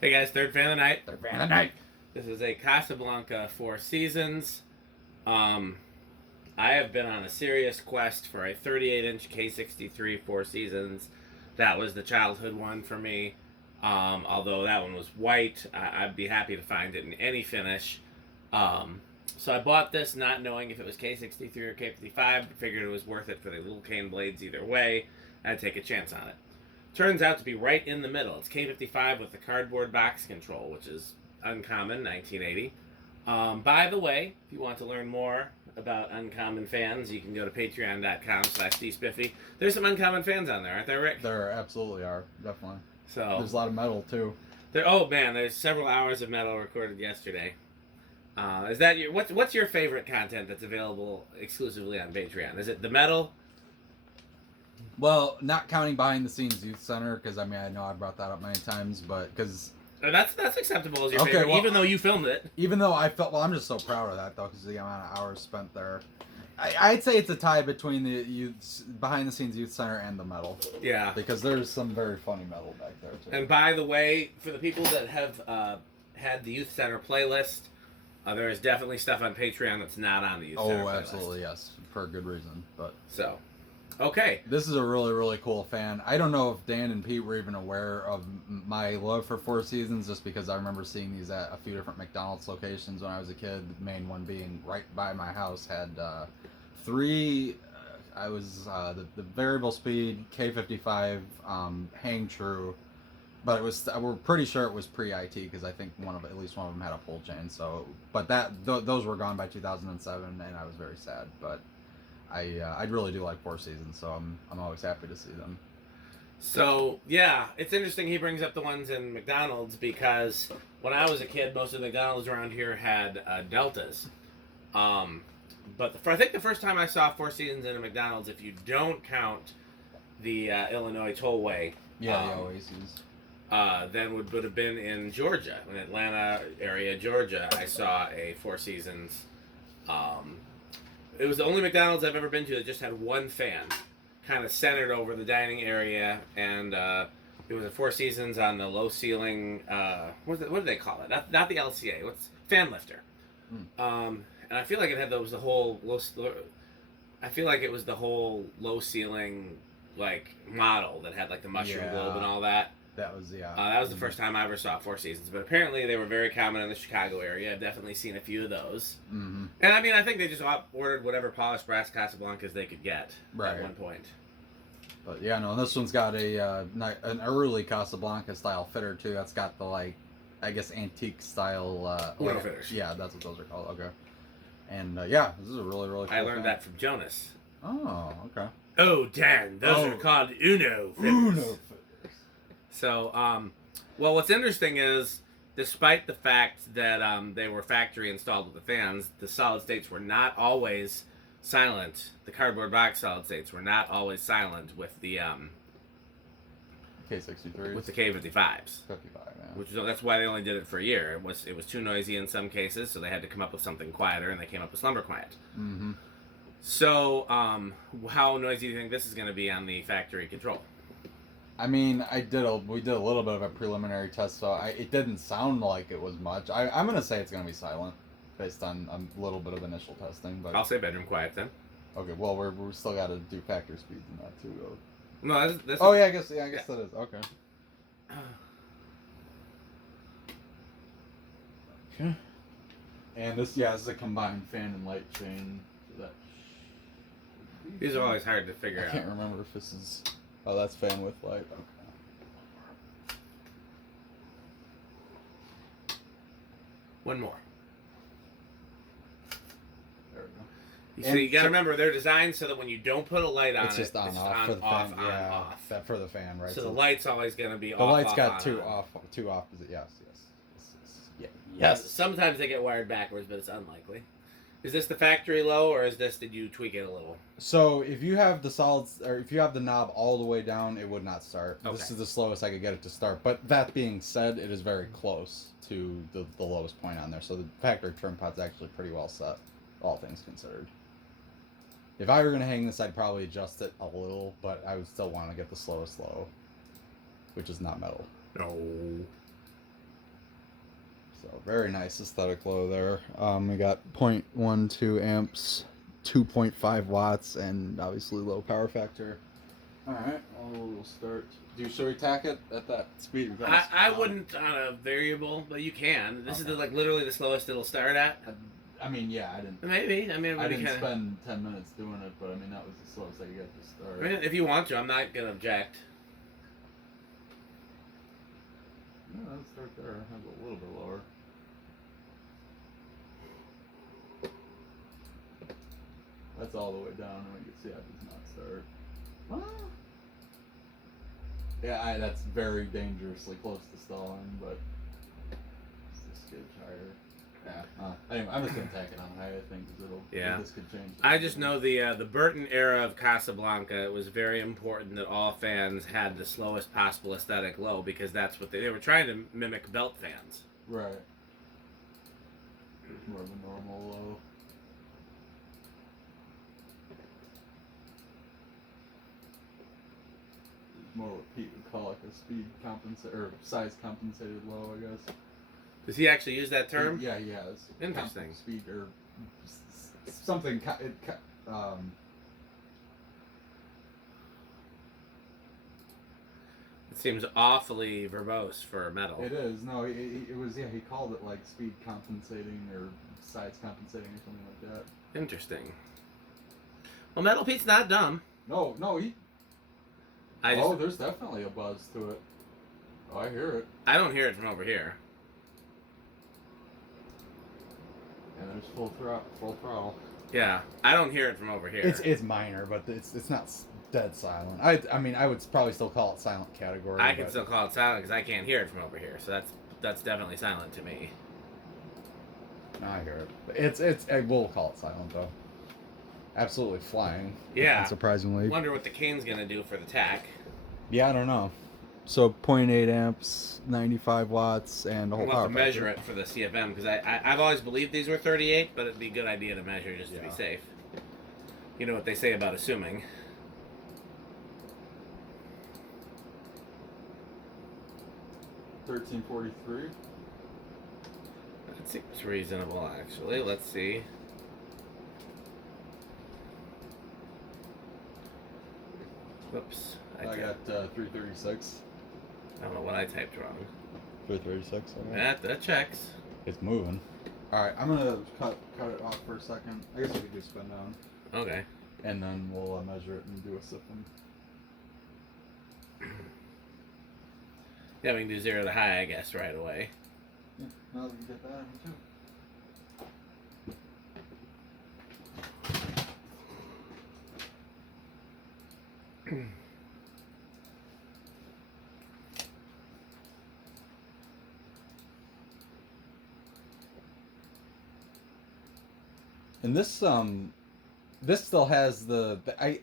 Hey guys, third fan of the night. Third fan of the night. This is a Casablanca Four Seasons. Um, I have been on a serious quest for a 38-inch K63 Four Seasons. That was the childhood one for me. Although that one was white, I'd be happy to find it in any finish. So I bought this not knowing if it was K63 or K55, but figured it was worth it for the little cane blades either way. I'd take a chance on it. Turns out to be right in the middle. It's K55 with the cardboard box control, which is uncommon, 1980. By the way, if you want to learn more about uncommon fans, you can go to patreon.com/dspiffy. There's some uncommon fans on there, aren't there, Rick? There absolutely are, definitely. So There's a lot of metal too. there's several hours of metal recorded yesterday. Is that what's your favorite content that's available exclusively on Patreon? Is it the metal? Well, not counting behind the scenes youth center, because I know I brought that up many times, but because That's acceptable as your favorite, well, even though you filmed it. even though I'm just so proud of that though, because the amount of hours spent there. I'd say it's a tie between the youth behind the scenes youth center and the metal. Yeah, Because there's some very funny metal back there too. and by the way, for the people that have had the Youth Center playlist, there is definitely stuff on Patreon that's not on the Youth Center playlist. Oh, absolutely, yes, for a good reason. But So, okay. this is a really, really cool fan. I don't know if Dan and Pete were even aware of my love for Four Seasons, just because I remember seeing these at a few different McDonald's locations when I was a kid. The main one being right by my house had three. I was the variable speed K55 hang true, but we're pretty sure it was pre-IT, because I think at least one of them had a pull chain. So, but those were gone by 2007, and I was very sad. But I really do like Four Seasons, so I'm always happy to see them. So, yeah, it's interesting he brings up the ones in McDonald's, because when I was a kid, most of the McDonald's around here had Deltas. But I think the first time I saw Four Seasons in a McDonald's, if you don't count the Illinois Tollway, The Oases. then would have been in Georgia, in Atlanta area, Georgia. I saw a Four Seasons. It was the only McDonald's I've ever been to that just had one fan, kind of centered over the dining area, and it was a Four Seasons on the low ceiling. What do they call it? Not the LCA. What's fan lifter? And I feel like it was the whole low. I feel like it was the whole low ceiling like model that had like the mushroom globe and all that. That was That was the first time I ever saw Four Seasons, but apparently they were very common in the Chicago area. I've definitely seen a few of those. Mm-hmm. And I mean, I think they just ordered whatever polished brass Casablancas they could get at one point. But yeah, no, this one's got an early Casablanca style fitter too. That's got the I guess antique style Oil fitters. Yeah, that's what those are called. Okay. And yeah, this is a really, really cool I learned that from Jonas. Oh, okay. Oh, Dan, those are called Uno fitters. Uno fitters. So, well, what's interesting is, despite the fact that they were factory installed with the fans, the solid states were not always silent. The cardboard box solid states were not always silent with the K63. with the K55s. 55, yeah. That's why they only did it for a year. It was too noisy in some cases, so they had to come up with something quieter, and they came up with Slumber Quiet. Mm-hmm. So, how noisy do you think this is going to be on the factory control? I mean, we did a little bit of a preliminary test, so it didn't sound like it was much. I'm gonna say it's gonna be silent, based on a little bit of initial testing. But I'll say bedroom quiet then. Okay, well we're still got to do factory speeds in that too, though. No, that's oh yeah, I guess that is okay. Okay. And this is a combined fan and light chain. So these are always hard to figure out. I can't remember if this is. Oh, that's fan with light. Okay. One more. There we go. So you gotta remember, they're designed so that when you don't put a light on, it's just on off for the fan. Yeah, off. That for the fan, right? So the light's always gonna be off. The light's got on, two on. off. Yes. Yeah. Yes. Sometimes they get wired backwards, but it's unlikely. Is this the factory low, or did you tweak it a little? So if you have if you have the knob all the way down, it would not start. Okay. This is the slowest I could get it to start. But that being said, it is very close to the lowest point on there. So the factory trim pot's actually pretty well set, all things considered. If I were going to hang this, I'd probably adjust it a little, but I would still want to get the slowest low, which is not metal. No. So very nice aesthetic low there. We got 0.12 amps, 2.5 watts, and obviously low power factor. All right, we'll start. Should we tack it at that speed? I wouldn't on a variable, but you can. This is like literally the slowest it'll start at. I mean, yeah, I didn't. Maybe. I mean, I didn't spend 10 minutes doing it, but I mean that was the slowest I could get to start. I mean, if you want to, I'm not gonna object. No, let's start there. Have a little bit lower. That's all the way down, and we can see I does not start. Ah. Yeah, that's very dangerously close to stalling, but it's a skid higher. Yeah. Anyway, I'm just gonna tack it on high. I think this could change. I just know the Burton era of Casablanca. It was very important that all fans had the slowest possible aesthetic low because that's what they were trying to mimic belt fans. Right. More of a normal low. More what Pete would call like a speed compensate or size compensated low, I guess. Does he actually use that term? Yeah, he has. Interesting. Speed or something. It seems awfully verbose for metal. It is. No, it was. Yeah, he called it like speed compensating or size compensating or something like that. Interesting. Well, Metal Pete's not dumb. No, he. There's definitely a buzz to it. Oh, I hear it. I don't hear it from over here. And there's full throttle. Yeah, I don't hear it from over here. It's minor, but it's not dead silent. I mean, I would probably still call it silent category. I can still call it silent because I can't hear it from over here. So that's definitely silent to me. No, I hear it. I will call it silent though. Absolutely flying. Yeah. Unsurprisingly. Wonder what the Kane's gonna do for the tack. Yeah, I don't know. So 0.8 amps, 95 watts, and a whole We'll power have to measure it for the CFM because I've always believed these were 38, but it'd be a good idea to measure just to be safe. You know what they say about assuming. $13.43. That seems reasonable, actually. Let's see. Whoops. I got 336. I don't know what I typed wrong. 336. Okay. That checks. It's moving. All right, I'm gonna cut it off for a second. I guess we could do spin down. Okay. And then we'll measure it and do a siphon. Yeah, we can do 0 to high, I guess, right away. Yeah, now that we get that in too. And this still has I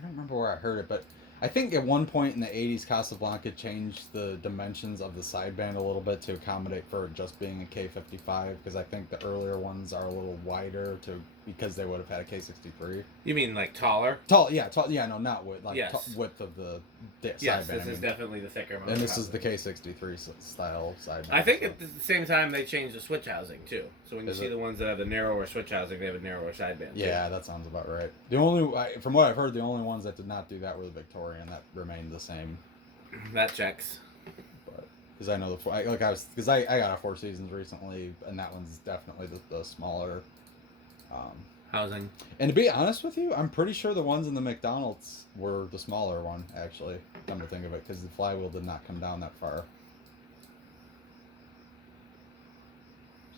don't remember where I heard it, but I think at one point in the 80s Casablanca changed the dimensions of the sideband a little bit to accommodate for it just being a K55 because I think the earlier ones are a little wider because they would have had a K63. You mean like taller? Tall, yeah, no, not width, like yes. Width of the sideband. Yes, this is definitely the thicker one. And this is the K63 style sideband. I think at the same time they changed the switch housing too. So when you see the ones that have the narrower switch housing, they have a narrower sideband. Yeah, that sounds about right. From what I've heard, the only ones that did not do that were the Victorian. That remained the same. That checks. Because I know I got a Four Seasons recently, and that one's definitely the smaller housing. And to be honest with you, I'm pretty sure the ones in the McDonald's were the smaller one, actually, come to think of it, because the flywheel did not come down that far.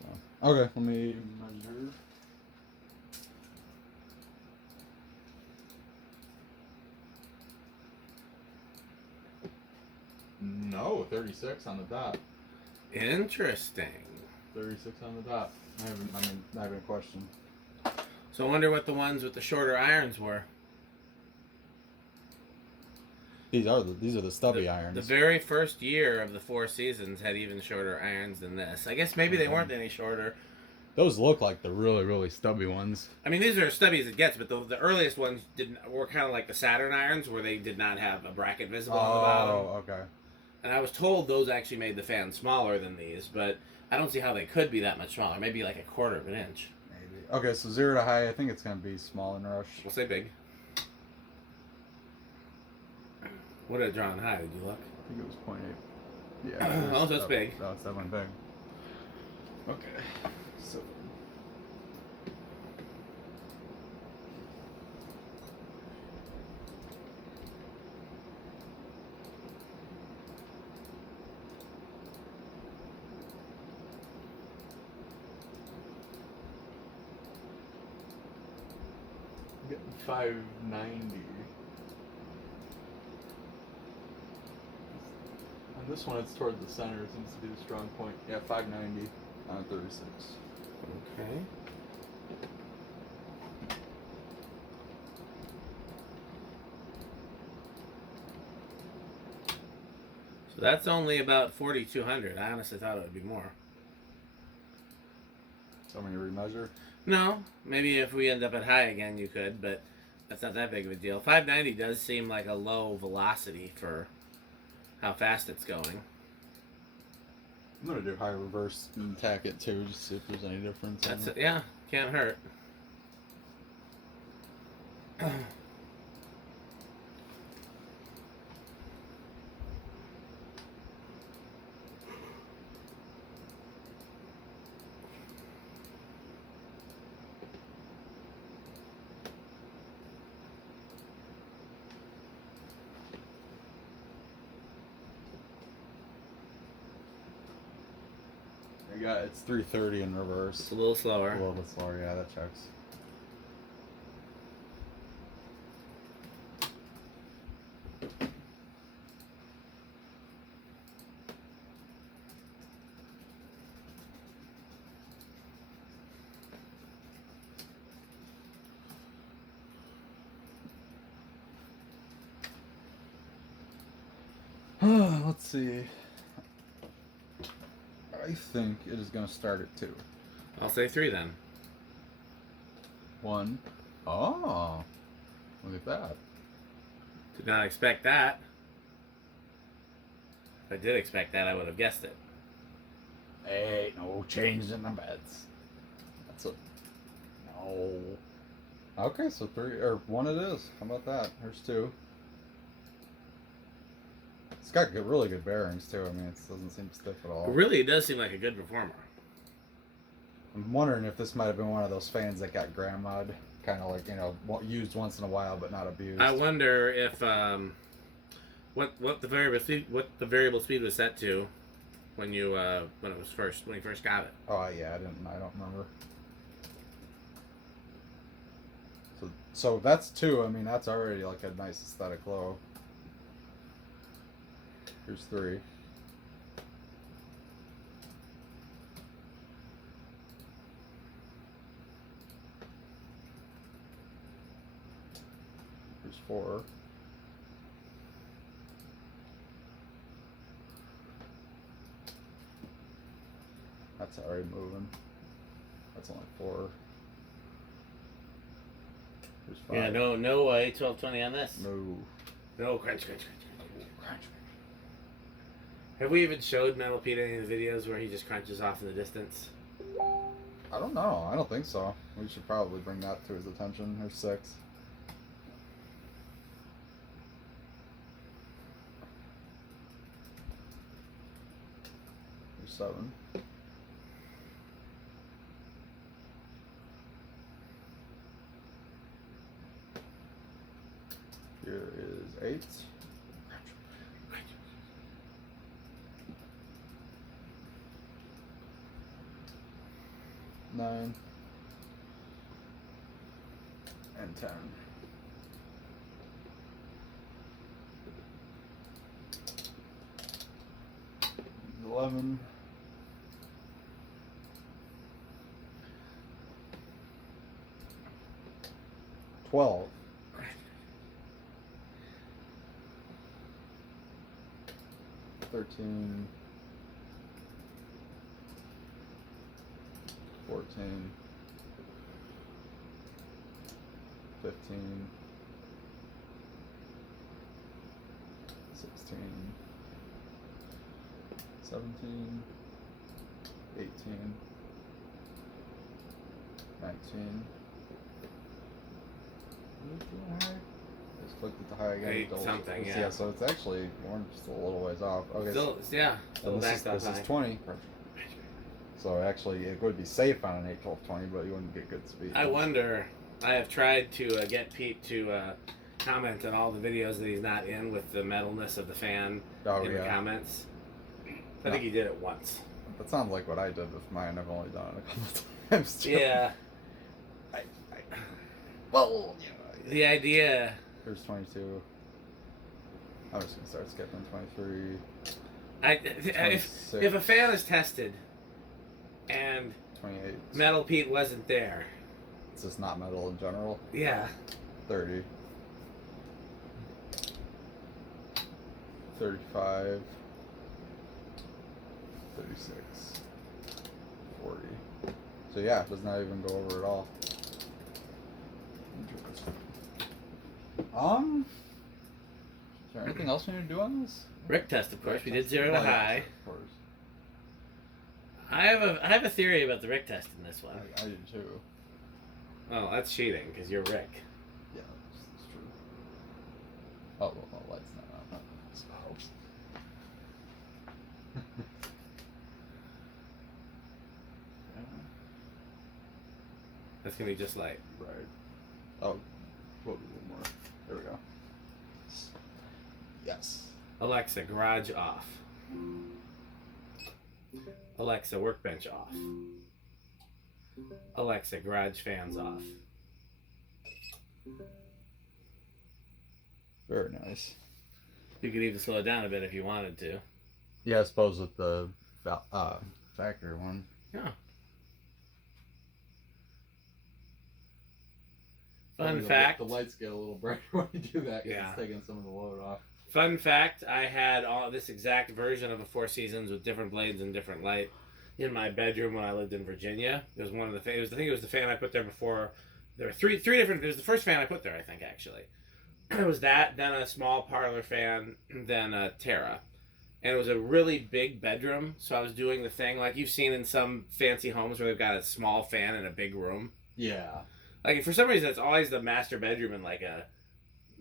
So, okay, let me measure. No, 36 on the dot. Interesting. 36 on the dot. I haven't questioned. So I wonder what the ones with the shorter irons were. These are the stubby irons. The very first year of the Four Seasons had even shorter irons than this. I guess maybe they weren't any shorter. Those look like the really, really stubby ones. I mean, these are as stubby as it gets, but the earliest ones were kind of like the Saturn irons, where they did not have a bracket visible on the bottom. Oh, okay. And I was told those actually made the fan smaller than these, but I don't see how they could be that much smaller. Maybe like a quarter of an inch. Maybe. Okay, so 0 to high, I think it's going to be small and rush. We'll say big. What did it draw on high? Did you look? I think it was 0.8. Yeah. Oh, so it's big. Oh, it's that one big. Okay. So. Getting 590. On this one, it's toward the center. It seems to be the strong point. Yeah, 590 on 36. Okay. So that's only about 4,200. I honestly thought it would be more. So when you remeasure? No, maybe if we end up at high again, you could, but that's not that big of a deal. 590 does seem like a low velocity for how fast it's going. I'm gonna do high reverse and tack it too, just see if there's any difference. That's it. Yeah, can't hurt. I got it's 330 in reverse. It's a little slower. A little bit slower, yeah, that checks. Let's see. I think it is going to start at 2. I'll say 3 then. 1. Oh, look at that. Did not expect that. If I did expect that, I would have guessed it. Hey, no change in the beds. That's a no. Okay, so 3 or 1 it is. How about that? There's 2. It's got good, really good bearings too. I mean, it doesn't seem stiff at all. Really, it does seem like a good performer. I'm wondering if this might have been one of those fans that got grandma'd, kind of like, you know, used once in a while but not abused. I wonder if what the variable speed was set to when you when you first got it. Oh yeah, I don't remember. So that's 2. I mean, that's already like a nice aesthetic glow. Here's 3. Here's 4. That's already moving. That's only 4. Here's 5. Yeah, no 1220 on this. No crunch. Have we even showed Metal Pete any of the videos where he just crunches off in the distance? I don't know. I don't think so. We should probably bring that to his attention. There's 6. There's 7. Here is 8. 9 and 10. 11. 12. 13. 14, 15, 16, 17, 18, 19. Just clicked at the high again. Eight something, yeah. Yeah, so it's actually, we're just a little ways off. Okay. Still, yeah. Still this is 20. So actually, it would be safe on an 8, 12, 20, but you wouldn't get good speed. I wonder. I have tried to get Pete to comment on all the videos that he's not in with the metalness of the fan in the comments. I think he did it once. That sounds like what I did with mine. I've only done it a couple times. Too. Yeah. Well, the idea. Here's 22. I'm just gonna start skipping 23. If a fan is tested and 28. Metal Pete wasn't there. It's just not metal in general. Yeah. 30. 35. 36. 40. So yeah, it does not even go over at all. Is there anything else we need to do on this? Rick test, of course. We did 0 to high. Of course. I have a theory about the Rick test in this one. I do too. Oh, that's cheating because you're Rick. Yeah, that's true. Oh, well, light's not on. That's gonna be just light. Right. Oh, a little more. There we go. Yes. Alexa, garage off. Alexa, workbench off. Alexa, garage fans off. Very nice. You could even slow it down a bit if you wanted to. Yeah, I suppose with the factory one. Yeah. Fun fact. The lights get a little brighter when you do that because Yeah. it's taking some of the load off. Fun fact, I had all this exact version of a Four Seasons with different blades and different light in my bedroom when I lived in Virginia. It was one of the I think it was the fan I put there before. There were three different. It was the first fan I put there, I think, actually. It was that, then a small parlor fan, then a Terra. And it was a really big bedroom, so I was doing the thing like you've seen in some fancy homes where they've got a small fan in a big room. Yeah. Like, for some reason, it's always the master bedroom in, like, a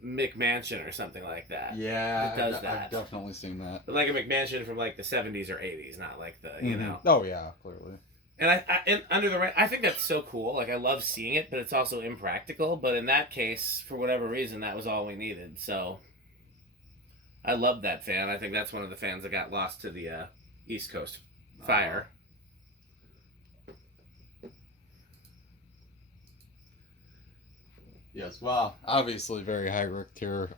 McMansion or something like that. Yeah, It does that. I've definitely seen that. But like a McMansion from, like, the 70s or 80s, not like the, you know. Oh, yeah, clearly. And I think that's so cool. Like, I love seeing it, but it's also impractical. But in that case, for whatever reason, that was all we needed. So, I love that fan. I think that's one of the fans that got lost to the East Coast fire. Yes, well, obviously very high Rick tier,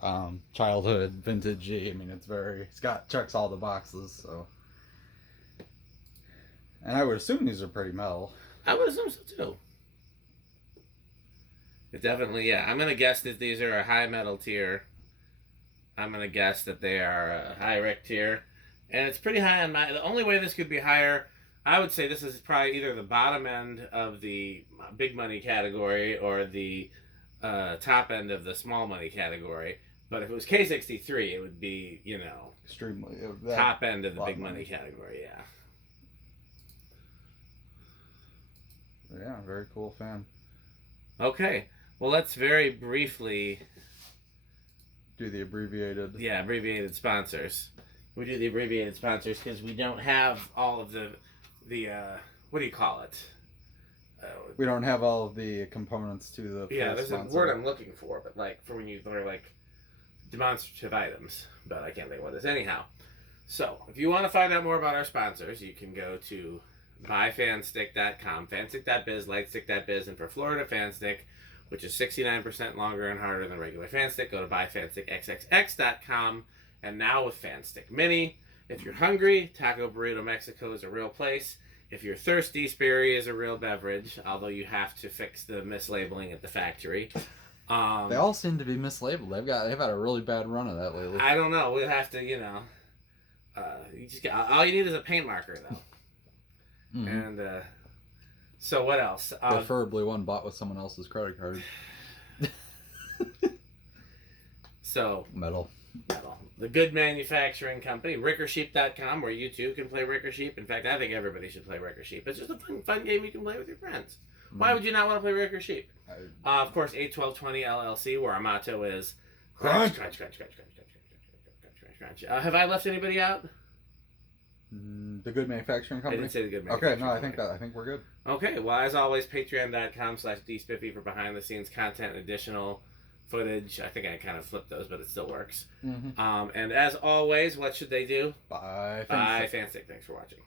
childhood, vintage. I mean, it's got checks all the boxes, so. And I would assume these are pretty metal. I would assume so too. It definitely, yeah. I'm gonna guess that these are a high metal tier. I'm gonna guess that they are a high Rick tier, and it's pretty high on my. The only way this could be higher, I would say, this is probably either the bottom end of the big money category or the top end of the small money category. But if it was K63, it would be, you know, Extremely top end of the big money category. Yeah. Yeah, very cool fan. Okay, well, let's very briefly do the abbreviated. Yeah, abbreviated sponsors. We do the abbreviated sponsors because we don't have all of the what do you call it? We don't have all of the components to the. Yeah, there's a word I'm looking for, but like for when they're like demonstrative items, but I can't think what it is. Anyhow, so if you want to find out more about our sponsors, you can go to buyfanstick.com, fanstick.biz, lightstick.biz, and for Florida Fanstick, which is 69% longer and harder than regular Fanstick, go to buyfanstickxxx.com. And now with Fanstick Mini, if you're hungry, Taco Burrito Mexico is a real place. If you're thirsty, Sperry is a real beverage, although you have to fix the mislabeling at the factory. They all seem to be mislabeled. They've had a really bad run of that lately. I don't know. We'll have to, you know. All you need is a paint marker, though. Mm-hmm. And so what else? Preferably one bought with someone else's credit card. So metal. metal. The Good Manufacturing Company, rickersheep.com, where you too can play Rickersheep. In fact, I think everybody should play Rickersheep. It's just a fun game you can play with your friends. Why would you not want to play Rickersheep? Of course, 81220 LLC, where our motto is crunch, crunch, crunch, crunch, crunch, crunch, crunch, crunch, crunch, crunch. Have I left anybody out? The Good Manufacturing I Company? didn't say the Good Manufacturing Okay, Company. I think we're good. Okay, well, as always, patreon.com/dspiffy for behind-the-scenes content and additional footage. I think I kind of flipped those, but it still works. And as always, what should they do? Bye. Bye, Fanstick. Thanks for watching.